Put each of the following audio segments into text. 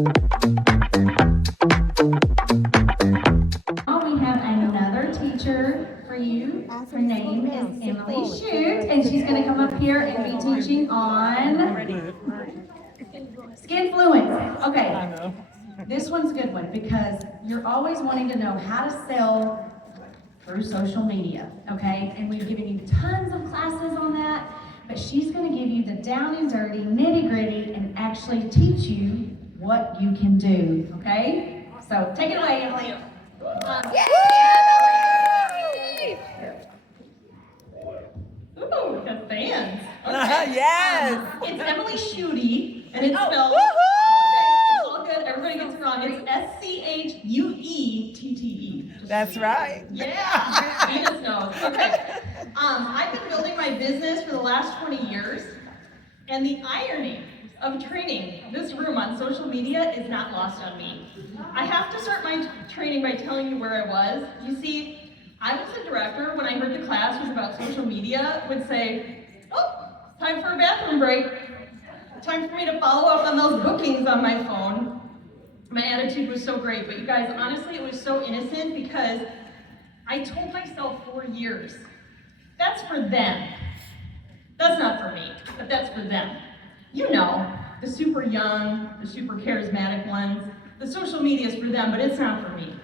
We have another teacher for you. Her name is Emily Shute, and she's going to come up here and be teaching on skin fluence. Okay, this one's a good one because you're always wanting to know how to sell through social media, okay? And we've given you tons of classes on that, but she's going to give you the down and dirty, nitty gritty, and actually teach you what you can do, okay? So take it away, Emily. Ooh, the fans. Okay. Yes. It's Emily Shute, and it's spelled. Okay, it's all good. Everybody gets it wrong. It's Schuette. That's right. Yeah. Venus knows. Okay. I've been building my business for the last 20 years, and the irony of training this room on social media is not lost on me. I have to start my training by telling you where I was. You see, I was a director when I heard the class was about social media, would say, oh, time for a bathroom break. Time for me to follow up on those bookings on my phone. My attitude was so great, but you guys, honestly, it was so innocent because I told myself for years, that's for them. That's not for me, but that's for them. You know, the super young, the super charismatic ones, the social media is for them, but it's not for me.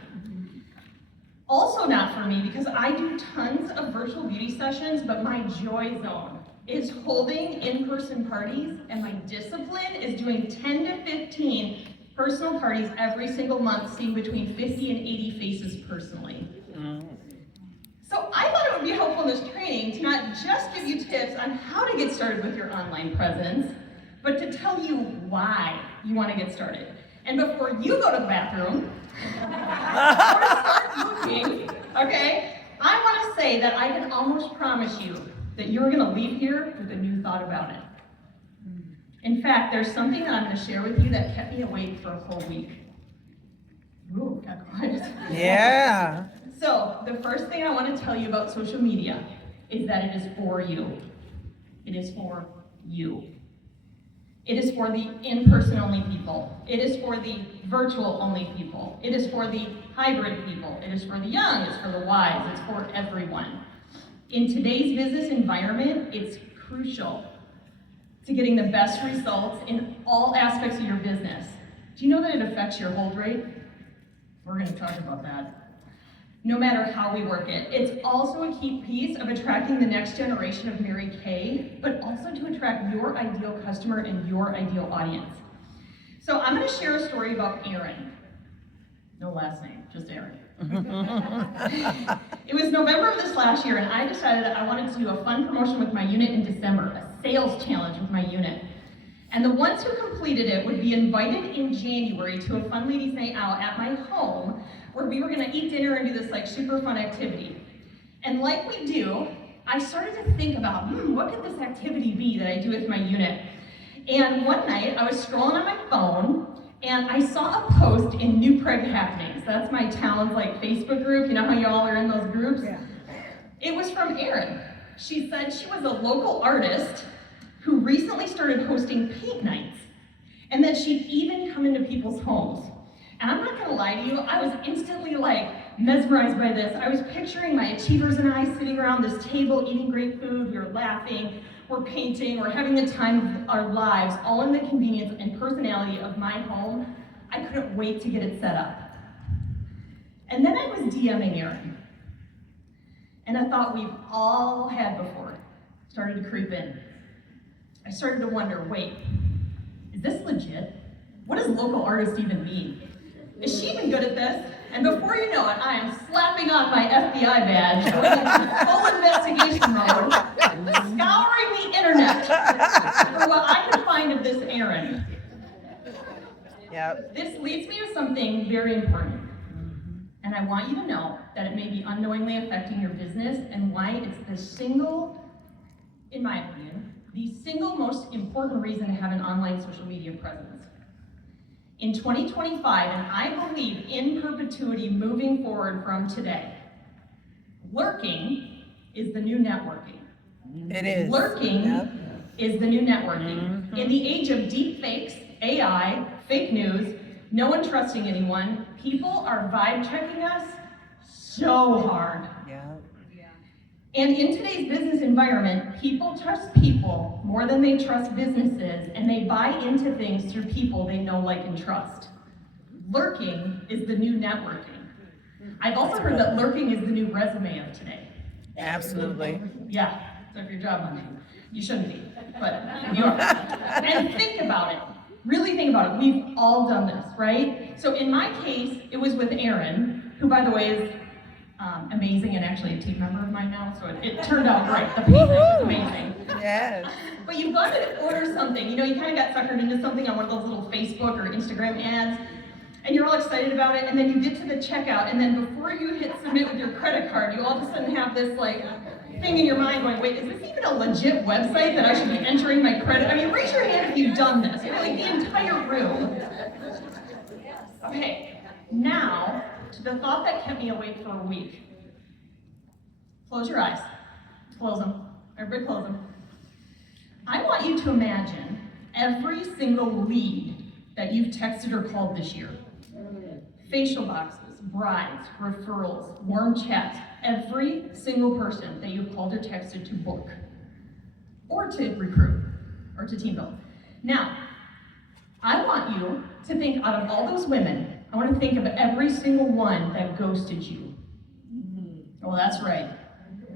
Also not for me because I do tons of virtual beauty sessions, but my joy zone is holding in-person parties, and my discipline is doing 10 to 15 personal parties every single month, seeing between 50 and 80 faces personally. So I thought it would be helpful in this training to not just give you tips on how to get started with your online presence, but to tell you why you want to get started. And before you go to the bathroom, or start looking, okay, I want to say that I can almost promise you that you're going to leave here with a new thought about it. In fact, there's something that I'm going to share with you that kept me awake for a whole week. Ooh, got quiet. Yeah. So, the first thing I want to tell you about social media is that it is for you. It is for you. It is for the in-person only people. It is for the virtual only people. It is for the hybrid people. It is for the young. It's for the wise. It's for everyone. In today's business environment, it's crucial to getting the best results in all aspects of your business. Do you know that it affects your hold rate? We're going to talk about that. No matter how we work it. It's also a key piece of attracting the next generation of Mary Kay, but also to attract your ideal customer and your ideal audience. So I'm going to share a story about Aaron. No last name, just Aaron. It was November of this last year, and I decided that I wanted to do a fun promotion with my unit in December, a sales challenge with my unit. And the ones who completed it would be invited in January to a fun ladies' night out at my home, where we were gonna eat dinner and do this like super fun activity. And like we do, I started to think about, what could this activity be that I do with my unit? And one night I was scrolling on my phone, and I saw a post in New Prague Happenings. That's my town's like Facebook group. You know how y'all are in those groups? Yeah. It was from Erin. She said she was a local artist who recently started hosting paint nights, and that she'd even come into people's homes. And I'm not gonna lie to you, I was instantly like mesmerized by this. I was picturing my achievers and I sitting around this table eating great food. We were laughing, we're painting, we're having the time of our lives, all in the convenience and personality of my home. I couldn't wait to get it set up. And then I was DMing Erin. And a thought we've all had before started to creep in. I started to wonder, wait, is this legit? What does local artist even mean? Is she even good at this? And before you know it, I am slapping on my FBI badge, going into full investigation mode, scouring the internet for what I can find of this Erin. Yep. This leads me to something very important. And I want you to know that it may be unknowingly affecting your business and why it's the single, in my opinion, the single most important reason to have an online social media presence. In 2025, and I believe in perpetuity moving forward from today, lurking is the new networking. It is. Lurking is the new networking. In the age of deep fakes, AI, fake news, no one trusting anyone. People are vibe checking us so hard. Yeah. And in today's business environment, people trust people more than they trust businesses, and they buy into things through people they know, like, and trust. Lurking is the new networking. I've also heard that lurking is the new resume of today. Absolutely. Yeah, so if you're job hunting, you shouldn't be, but you are. And think about it. Really think about it. We've all done this, right? So in my case, it was with Erin, who, by the way, is amazing and actually a team member of mine now, so it turned out great. The paycheck is amazing. Yes. But you've gone to order something, you know, you kind of got suckered into something on one of those little Facebook or Instagram ads, and you're all excited about it, and then you get to the checkout, and then before you hit submit with your credit card, you all of a sudden have this, like, thing in your mind going, wait, is this even a legit website that I should be entering my credit? I mean, raise your hand if you've done this. You're like the entire room. Okay, now to the thought that kept me awake for a week. Close your eyes. Close them. Everybody close them. I want you to imagine every single lead that you've texted or called this year. Facial boxes, brides, referrals, warm chats, every single person that you've called or texted to book, or to recruit, or to team build. Now, I want you to think out of all those women, I want to think of every single one that ghosted you. Well, that's right.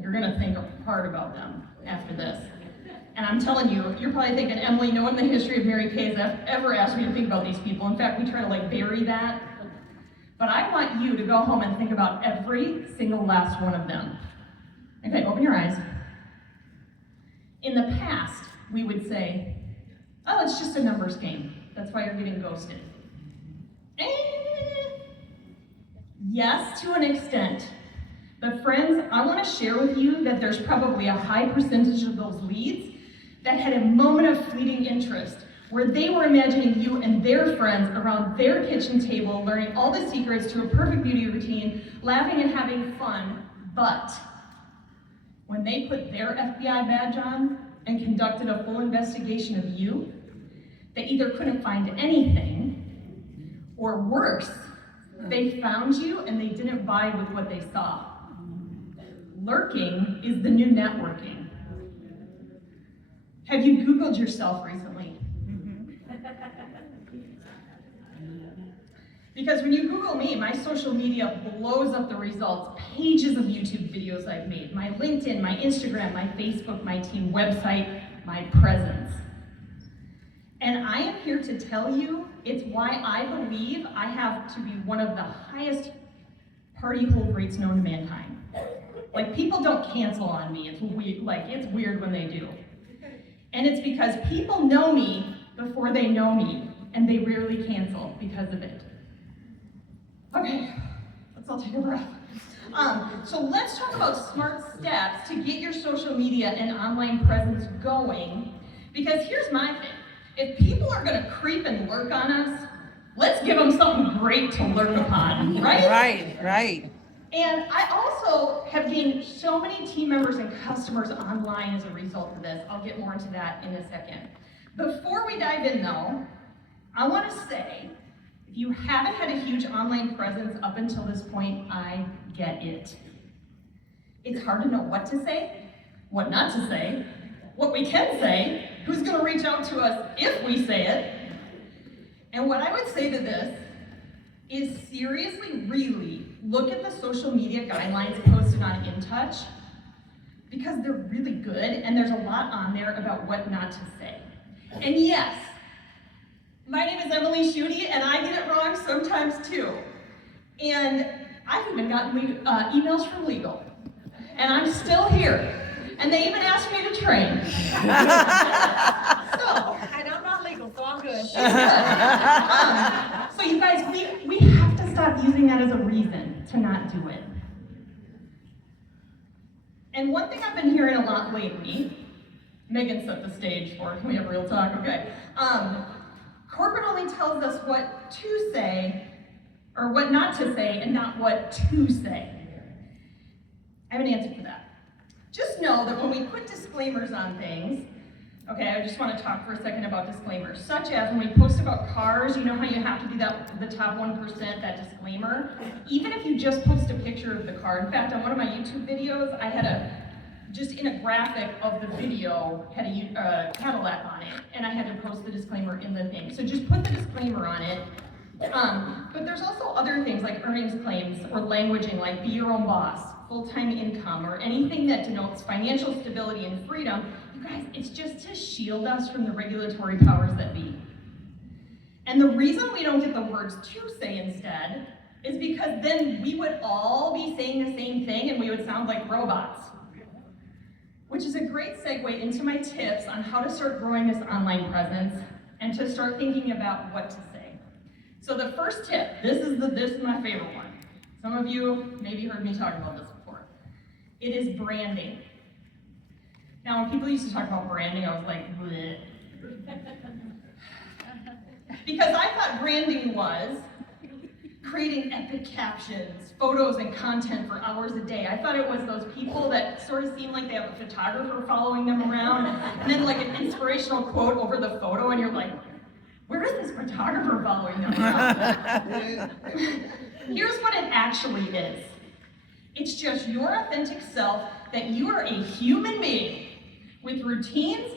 You're going to think hard about them after this. And I'm telling you, you're probably thinking, Emily, no one in the history of Mary Kay has ever asked me to think about these people. In fact, we try to bury that. But I want you to go home and think about every single last one of them. Okay, open your eyes. In the past, we would say, oh, it's just a numbers game. That's why you're getting ghosted. Yes, to an extent. But friends, I want to share with you that there's probably a high percentage of those leads that had a moment of fleeting interest, where they were imagining you and their friends around their kitchen table, learning all the secrets to a perfect beauty routine, laughing and having fun, but when they put their FBI badge on and conducted a full investigation of you, they either couldn't find anything, or worse, they found you and they didn't vibe with what they saw. Lurking is the new networking. Have you Googled yourself recently? Because when you Google me, my social media blows up the results, pages of YouTube videos I've made, my LinkedIn, my Instagram, my Facebook, my team website, my presence. And I am here to tell you, it's why I believe I have to be one of the highest party hold rates known to mankind. People don't cancel on me. It's weird when they do. And it's because people know me before they know me, and they rarely cancel because of it. Okay, let's all take a breath. So let's talk about smart steps to get your social media and online presence going, because here's my thing. If people are gonna creep and lurk on us, let's give them something great to lurk upon, right? Right. And I also have gained so many team members and customers online as a result of this. I'll get more into that in a second. Before we dive in though, I want to say, if you haven't had a huge online presence up until this point, I get it. It's hard to know what to say, what not to say, what we can say, who's going to reach out to us if we say it. And what I would say to this is seriously, really look at the social media guidelines posted on InTouch, because they're really good and there's a lot on there about what not to say. And yes, my name is Emily Schutte and I get it wrong sometimes too. And I've even gotten emails from legal, and I'm still here. And they even asked me to train. And I'm not legal, so I'm good. So you guys, we have to stop using that as a reason to not do it. And one thing I've been hearing a lot lately, Megan set the stage for it. Can we have real talk? Okay. Corporate only tells us what to say, or what not to say, and not what to say. I have an answer for that. Just know that when we put disclaimers on things, Okay, I just want to talk for a second about disclaimers, such as when we post about cars, you know how you have to do that, the top 1%, that disclaimer? Even if you just post a picture of the car. In fact, on one of my YouTube videos, I had just in a graphic of the video, had a Cadillac on it, and I had to post the disclaimer in the thing. So just put the disclaimer on it. But there's also other things like earnings claims or languaging like be your own boss, full-time income, or anything that denotes financial stability and freedom. You guys, it's just to shield us from the regulatory powers that be. And the reason we don't get the words to say instead is because then we would all be saying the same thing and we would sound like robots. Which is a great segue into my tips on how to start growing this online presence and to start thinking about what to say. So the first tip, this is my favorite one. Some of you maybe heard me talk about this before. It is branding. Now, when people used to talk about branding, I was like, bleh. Because I thought branding was creating epic captions, photos, and content for hours a day. I thought it was those people that sort of seem like they have a photographer following them around, and then like an inspirational quote over the photo, and you're like, where is this photographer following them around? Here's what it actually is. It's just your authentic self, that you are a human being with routines,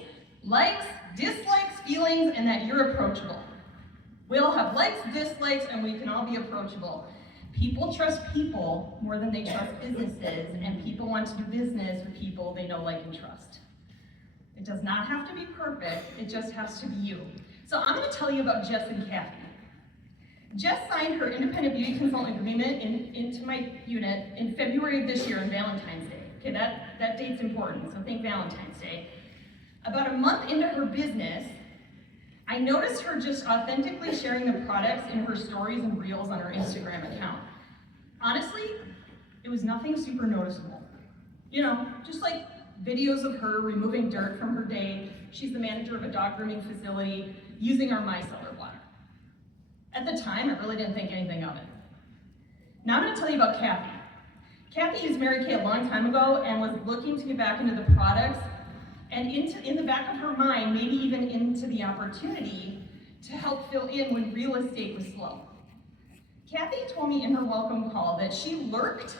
likes, dislikes, feelings, and that you're approachable. We all have likes, dislikes, and we can all be approachable. People trust people more than they trust businesses, and people want to do business with people they know, like, and trust. It does not have to be perfect, it just has to be you. So I'm going to tell you about Jess and Kathy. Jess signed her independent beauty consultant agreement into my unit in February of this year on Valentine's Day. Okay, that date's important, so think Valentine's Day. About a month into her business, I noticed her just authentically sharing the products in her stories and reels on her Instagram account. Honestly, it was nothing super noticeable. You know, just like videos of her removing dirt from her day. She's the manager of a dog grooming facility using our micellar water. At the time, I really didn't think anything of it. Now I'm going to tell you about Kathy. Kathy used Mary Kay a long time ago and was looking to get back into the products and in the back of her mind, maybe even into the opportunity to help fill in when real estate was slow. Kathy told me in her welcome call that she lurked.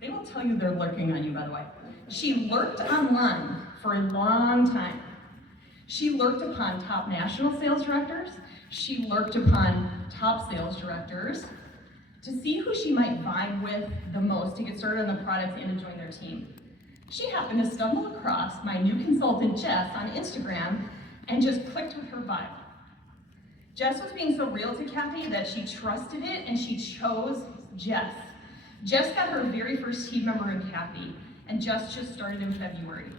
They will tell you they're lurking on you, by the way. She lurked online for a long time. She lurked upon top national sales directors. She lurked upon top sales directors to see who she might vibe with the most to get started on the products and to join their team. She happened to stumble across my new consultant, Jess, on Instagram and just clicked with her vibe. Jess was being so real to Kathy that she trusted it and she chose Jess. Jess got her very first team member in Kathy, and Jess just started in February.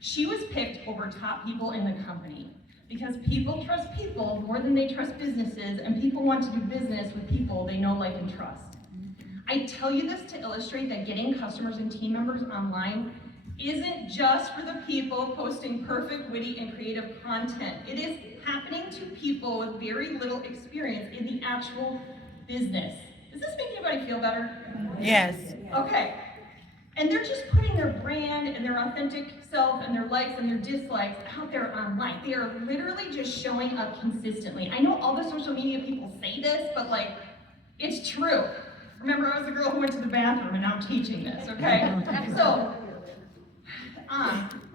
She was picked over top people in the company because people trust people more than they trust businesses, and people want to do business with people they know, like, and trust. I tell you this to illustrate that getting customers and team members online isn't just for the people posting perfect, witty, and creative content. It is happening to people with very little experience in the actual business. Does this make anybody feel better? Yes. Okay. And they're just putting their brand and their authentic self and their likes and their dislikes out there online. They are literally just showing up consistently. I know all the social media people say this, but like, it's true. Remember, I was the girl who went to the bathroom and now I'm teaching this, okay? So,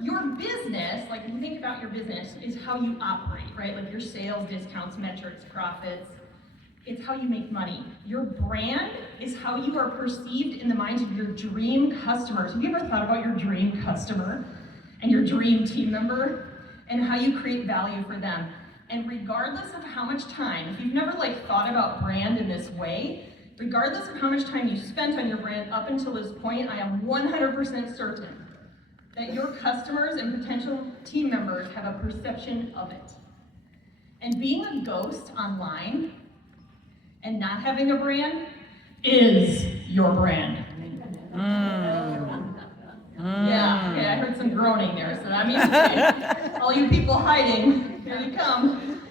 your business, like if you think about your business, is how you operate, right? Like your sales, discounts, metrics, profits. It's how you make money. Your brand is how you are perceived in the minds of your dream customers. Have you ever thought about your dream customer and your dream team member and how you create value for them? And regardless of how much time, if you've never like thought about brand in this way, regardless of how much time you spent on your brand up until this point, I am 100% certain that your customers and potential team members have a perception of it. And being a ghost online and not having a brand is your brand. Yeah, okay, I heard some groaning there, so that means all you people hiding, here you come.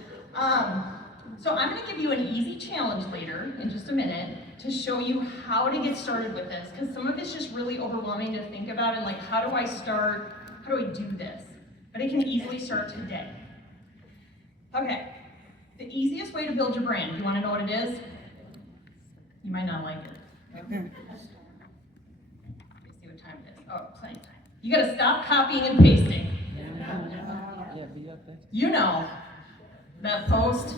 So I'm gonna give you an easy challenge later, in just a minute, to show you how to get started with this, because some of it's just really overwhelming to think about, and like, how do I start, how do I do this? but it can easily start today. Okay, the easiest way to build your brand, you wanna know what it is? You might not like it. Let me see what time it is. Oh, plenty of time. You gotta stop copying and pasting. You know that post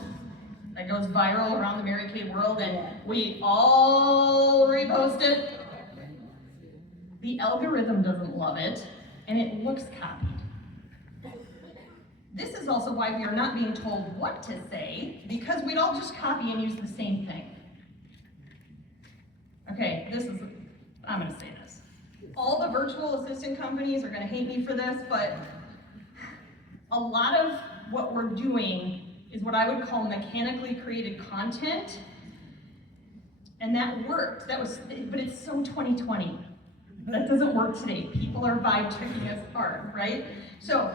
that goes viral around the Mary Kay world and we all repost it? The algorithm doesn't love it and it looks copied. This is also why we are not being told what to say, because we'd all just copy and use the same thing. Okay, I'm gonna say this. All the virtual assistant companies are gonna hate me for this, but a lot of what we're doing is what I would call mechanically created content. And that worked, but it's so 2020. That doesn't work today. People are vibe checking us hard, right? So,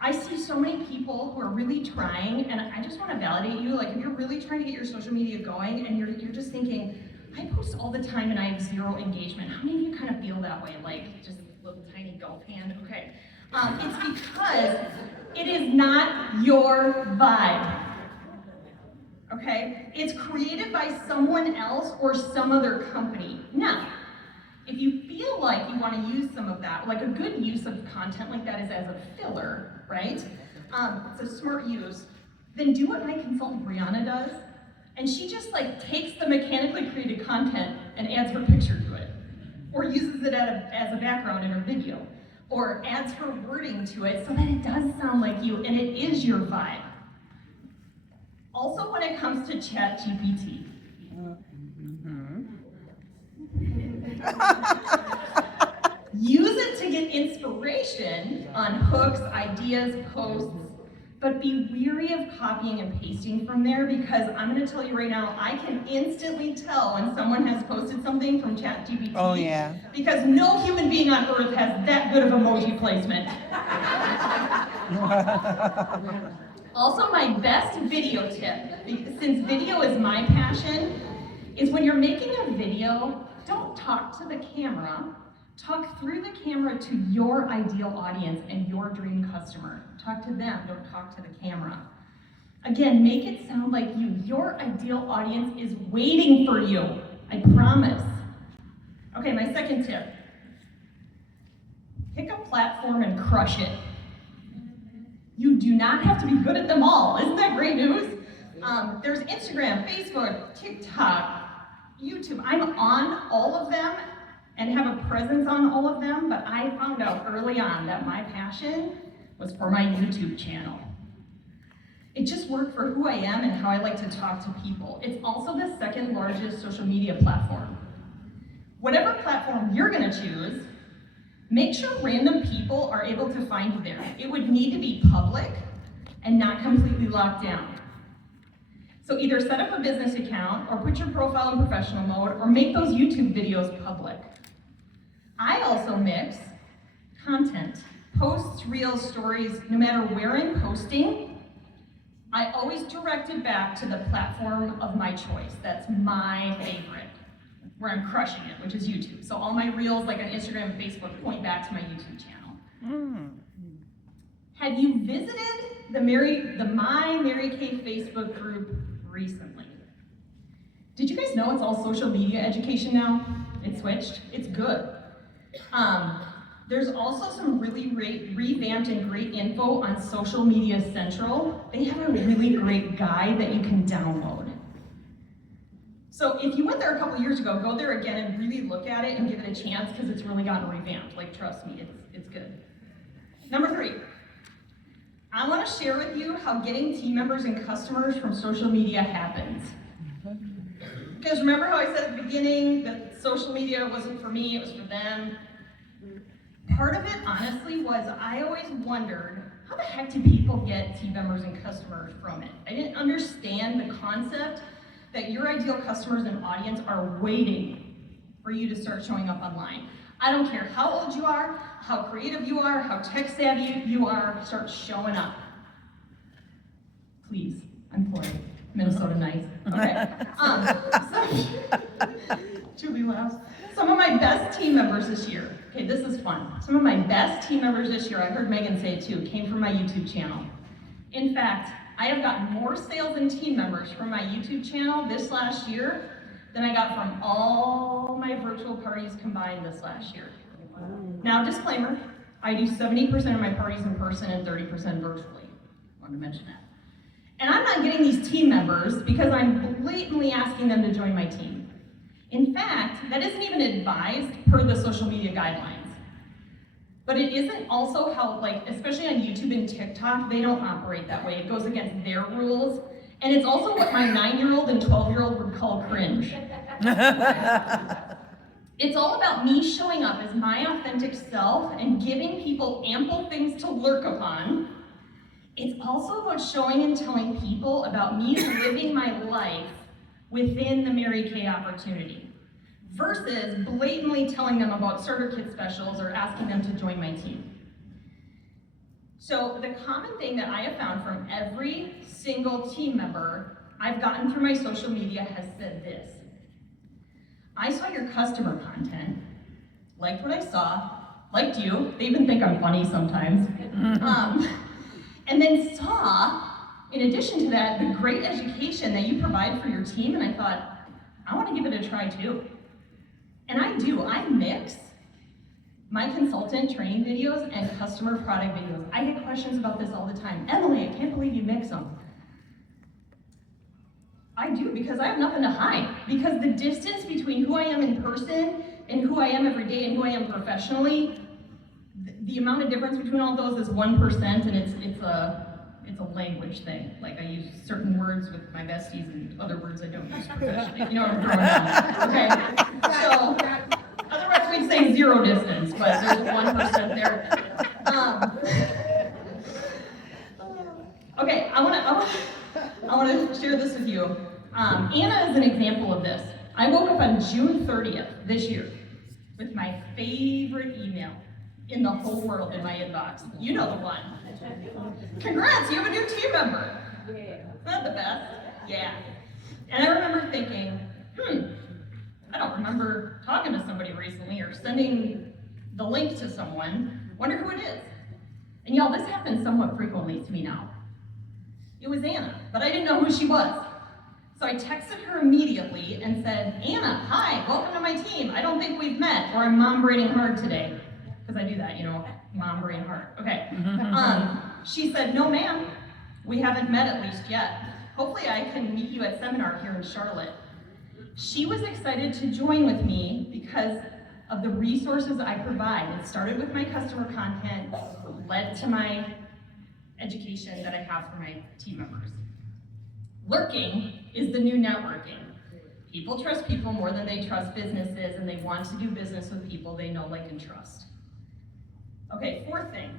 I see so many people who are really trying, and I just wanna validate you, like if you're really trying to get your social media going and you're just thinking, I post all the time and I have 0 engagement. How many of you kind of feel that way? Like just a little tiny gulp hand? Okay. It's because it is not your vibe. Okay? It's created by someone else or some other company. Now, if you feel like you want to use some of that, like a good use of content like that is as a filler, right? It's a smart use. Then do what my consultant Brianna does. And she just like takes the mechanically created content and adds her picture to it, or uses it as a background in her video, or adds her wording to it so that it does sound like you and it is your vibe. Also, when it comes to ChatGPT, use it to get inspiration on hooks, ideas, posts, but be weary of copying and pasting from there, because I'm gonna tell you right now, I can instantly tell when someone has posted something from ChatGPT. Oh yeah. Because no human being on earth has that good of emoji placement. Also, my best video tip, since video is my passion, is when you're making a video, don't talk to the camera. Talk through the camera to your ideal audience and your dream customer. Talk to them, don't talk to the camera. Again, make it sound like you. Your ideal audience is waiting for you, I promise. Okay, my second tip. Pick a platform and crush it. You do not have to be good at them all. Isn't that great news? There's Instagram, Facebook, TikTok, YouTube. I'm on all of them and have a presence on all of them, but I found out early on that my passion was for my YouTube channel. It just worked for who I am and how I like to talk to people. It's also the second largest social media platform. Whatever platform you're gonna choose, make sure random people are able to find you there. It would need to be public and not completely locked down. So either set up a business account or put your profile in professional mode or make those YouTube videos public. I also mix content, posts, reels, stories, no matter where I'm posting, I always direct it back to the platform of my choice. That's my favorite, where I'm crushing it, which is YouTube. So all my reels, like on Instagram and Facebook, point back to my YouTube channel. Have you visited the My Mary Kay Facebook group recently? Did you guys know it's all social media education now? It switched. It's good. There's also some really great revamped and great info on Social Media Central. They have a really great guide that you can download. So if you went there a couple years ago, go there again and really look at it and give it a chance, because it's really gotten revamped. Like, trust me, it's good. Number 3, I want to share with you how getting team members and customers from social media happens. Because remember how I said at the beginning that social media wasn't for me, it was for them? Part of it, honestly, was I always wondered, how the heck do people get team members and customers from it? I didn't understand the concept that your ideal customers and audience are waiting for you to start showing up online. I don't care how old you are, how creative you are, how tech savvy you are, start showing up. Please, I'm pouring. Minnesota nice. Okay. Julie laughs. Some of my best team members this year Okay, this is fun. Some of my best team members this year, I heard Megan say it too, came from my YouTube channel. In fact, I have gotten more sales and team members from my YouTube channel this last year than I got from all my virtual parties combined this last year. Now, disclaimer, I do 70% of my parties in person and 30% virtually. I wanted to mention that. And I'm not getting these team members because I'm blatantly asking them to join my team. In fact, that isn't even advised per the social media guidelines. But it isn't also how, like, especially on YouTube and TikTok, they don't operate that way. It goes against their rules. And it's also what my 9-year-old and 12-year-old would call cringe. It's all about me showing up as my authentic self and giving people ample things to lurk upon. It's also about showing and telling people about me living my life within the Mary Kay opportunity, versus blatantly telling them about starter kit specials or asking them to join my team. So the common thing that I have found from every single team member I've gotten through my social media has said this: I saw your customer content, liked what I saw, liked you, they even think I'm funny sometimes, and then saw, in addition to that, the great education that you provide for your team, and I thought, I want to give it a try too. And I do, I mix my consultant training videos and customer product videos. I get questions about this all the time. Emily, I can't believe you mix them. I do, because I have nothing to hide. Because the distance between who I am in person and who I am every day and who I am professionally, the amount of difference between all those is 1%, and it's a language thing. Like, I use certain words with my besties and other words I don't use professionally. You know what I'm throwing down. Okay? So, otherwise we'd say zero distance, but there's 1% there. Okay, I want to share this with you. Anna is an example of this. I woke up on June 30th this year with my favorite email in the whole world in my inbox. You know the one. Congrats, you have a new team member. Not the best. Yeah. And I remember thinking, I don't remember talking to somebody recently or sending the link to someone. Wonder who it is. And y'all, this happens somewhat frequently to me now. It was Anna, but I didn't know who she was. So I texted her immediately and said, Anna, hi, welcome to my team. I don't think we've met, or I'm mom braining hard today. Because I do that, you know, mom brain hard. Okay. She said, no ma'am, we haven't met at least yet. Hopefully I can meet you at seminar here in Charlotte. She was excited to join with me because of the resources I provide. It started with my customer content, led to my education that I have for my team members. Lurking is the new networking. People trust people more than they trust businesses, and they want to do business with people they know, like, and trust. Okay, fourth thing.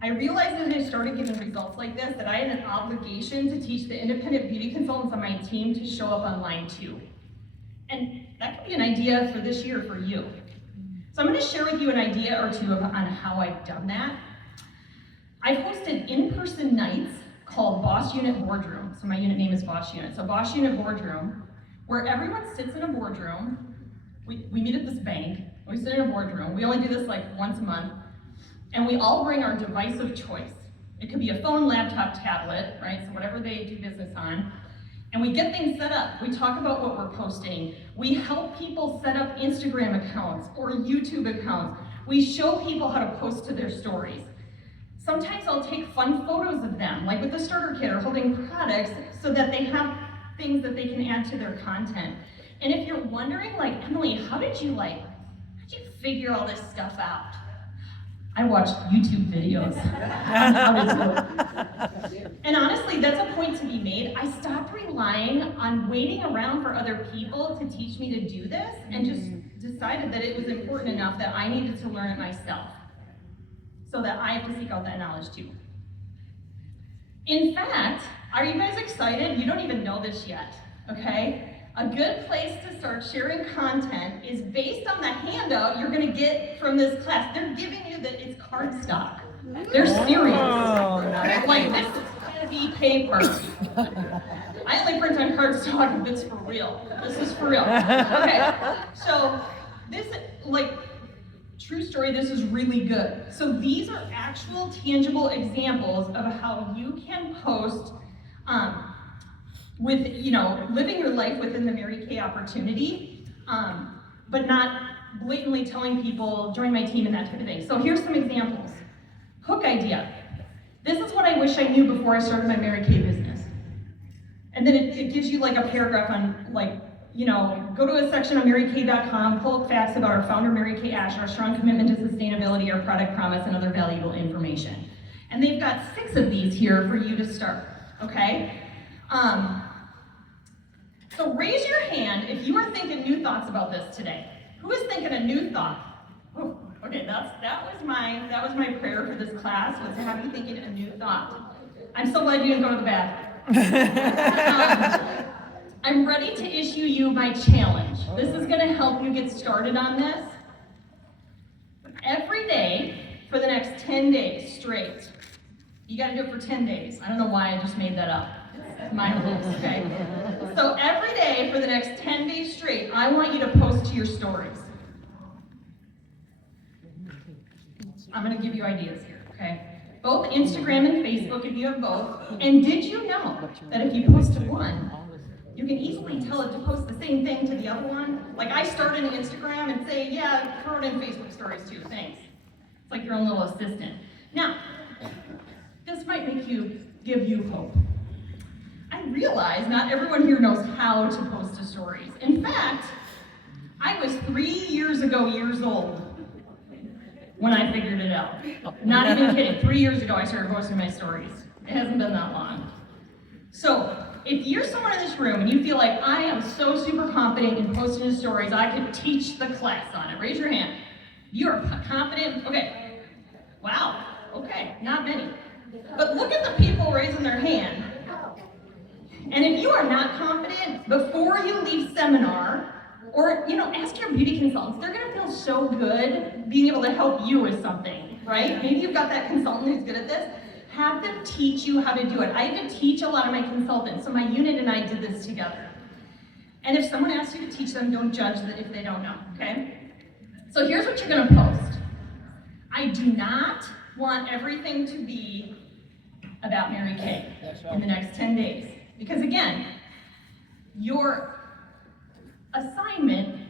I realized as I started giving results like this that I had an obligation to teach the independent beauty consultants on my team to show up online too. And that could be an idea for this year for you. So I'm going to share with you an idea or two on how I've done that. I've hosted in-person nights called Boss Unit Boardroom. So my unit name is Boss Unit. So Boss Unit Boardroom, where everyone sits in a boardroom. We meet at this bank. We sit in a boardroom. We only do this like once a month. And we all bring our device of choice. It could be a phone, laptop, tablet, right? So whatever they do business on. And we get things set up. We talk about what we're posting. We help people set up Instagram accounts or YouTube accounts. We show people how to post to their stories. Sometimes I'll take fun photos of them, like with the starter kit or holding products, so that they have things that they can add to their content. And if you're wondering, like, Emily, how did you figure all this stuff out? I watched YouTube videos on how to do it. And honestly, that's a point to be made. I stopped relying on waiting around for other people to teach me to do this, and just decided that it was important enough that I needed to learn it myself, so that I have to seek out that knowledge too. In fact, are you guys excited? You don't even know this yet, okay? A good place to start sharing content is based on the handout you're gonna get from this class. They're giving you it's cardstock. They're serious. Like, this is gonna be paper. I only print on cardstock if it's for real. This is for real. Okay, so this, true story, this is really good. So these are actual tangible examples of how you can post with, living your life within the Mary Kay opportunity, but not blatantly telling people, join my team and that type of thing. So here's some examples. Hook idea. This is what I wish I knew before I started my Mary Kay business. And then it gives you like a paragraph on go to a section on marykay.com, pull up facts about our founder, Mary Kay Ash, our strong commitment to sustainability, our product promise, and other valuable information. And they've got 6 of these here for you to start, okay? So raise your hand if you are thinking new thoughts about this today. Who is thinking a new thought? Oh, okay, that was my prayer for this class, was to have you thinking a new thought. I'm so glad you didn't go to the bathroom. I'm ready to issue you my challenge. This is gonna help you get started on this. Every day for the next 10 days straight. You gotta do it for 10 days. I don't know why I just made that up. It's my rules, okay? So every day for the next 10 days straight, I want you to post to your stories. I'm gonna give you ideas here, okay? Both Instagram and Facebook, if you have both. And did you know that if you post to one, you can easily tell it to post the same thing to the other one? Like I start in Instagram and say, yeah, throw it in Facebook stories too, thanks. It's like your own little assistant. Now, this might give you hope. I realize not everyone here knows how to post to stories. In fact, I was 3 years old when I figured it out. Not even kidding, 3 years ago I started posting my stories. It hasn't been that long. So, if you're someone in this room and you feel like, I am so super confident in posting to stories, I could teach the class on it, raise your hand. You are confident? Okay. Wow. Okay, not many. But look at the people raising their hand. And if you are not confident, before you leave seminar, or ask your beauty consultants, they're gonna feel so good being able to help you with something, right? Maybe you've got that consultant who's good at this. Have them teach you how to do it. I had to teach a lot of my consultants, so my unit and I did this together. And if someone asks you to teach them, don't judge if they don't know, okay? So here's what you're gonna post. I do not want everything to be about Mary Kay in the next 10 days. Because again, your assignment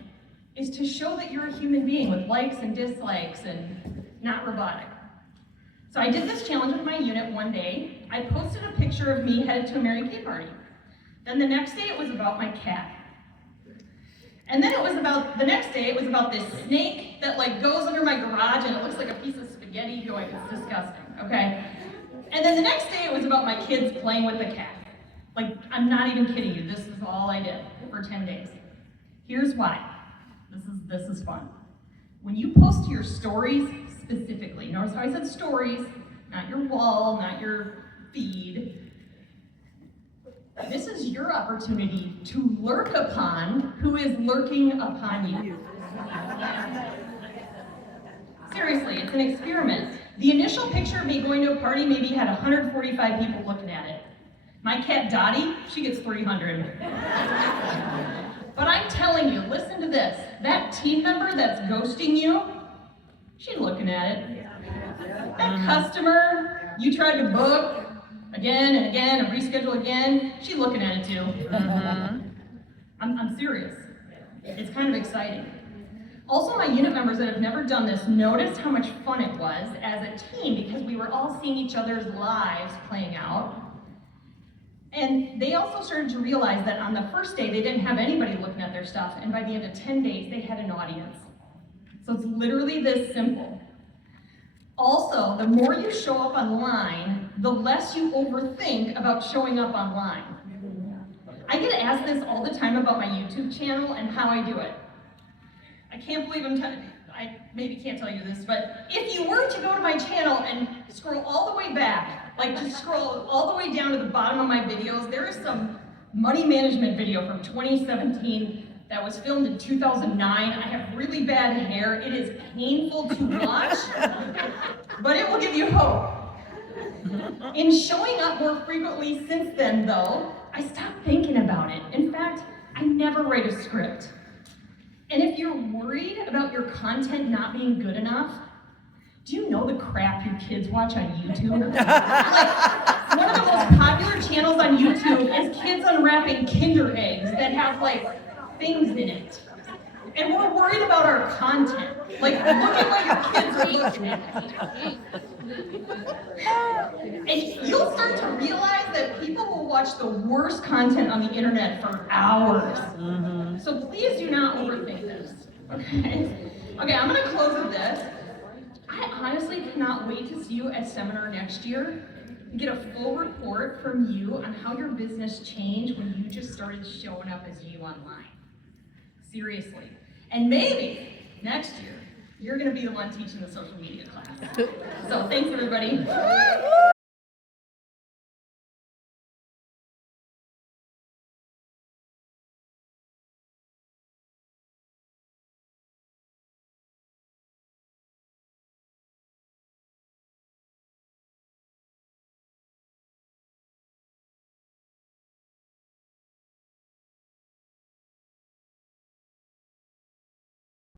is to show that you're a human being with likes and dislikes and not robotic. So I did this challenge with my unit one day. I posted a picture of me headed to a Mary Kay party. Then the next day it was about my cat. And then the next day it was about this snake that goes under my garage and it looks like a piece of spaghetti going, it's disgusting, okay? And then the next day it was about my kids playing with the cat. I'm not even kidding you, this is all I did for 10 days. Here's why. This is fun. When you post to your stories specifically, notice how I said stories, not your wall, not your feed. This is your opportunity to lurk upon who is lurking upon you. Seriously, it's an experiment. The initial picture of me going to a party maybe had 145 people looking at it. My cat Dottie, she gets 300. But I'm telling you, listen to this. That team member that's ghosting you, she's looking at it. That customer you tried to book again and again and reschedule again, she's looking at it too. I'm serious. It's kind of exciting. Also, my unit members that have never done this noticed how much fun it was as a team because we were all seeing each other's lives playing out. And they also started to realize that on the first day, they didn't have anybody looking at their stuff, and by the end of 10 days, they had an audience. So it's literally this simple. Also, the more you show up online, the less you overthink about showing up online. I get asked this all the time about my YouTube channel and how I do it. I can't believe I maybe can't tell you this, but if you were to go to my channel and scroll all the way back, just scroll all the way down to the bottom of my videos, there is some money management video from 2017 that was filmed in 2009. I have really bad hair. It is painful to watch, but it will give you hope. In showing up more frequently since then, though, I stopped thinking about it. In fact, I never write a script. And if you're worried about your content not being good enough, do you know the crap your kids watch on YouTube? Like, one of the most popular channels on YouTube is kids unwrapping Kinder eggs that have like things in it. And we're worried about our content, like looking like your kids are looking at. And you'll start to realize that people will watch the worst content on the internet for hours. So please do not overthink this, okay? Okay, I'm gonna close with this. I honestly cannot wait to see you at seminar next year and get a full report from you on how your business changed when you just started showing up as you online. Seriously. And maybe next year, you're gonna be the one teaching the social media class. So thanks everybody.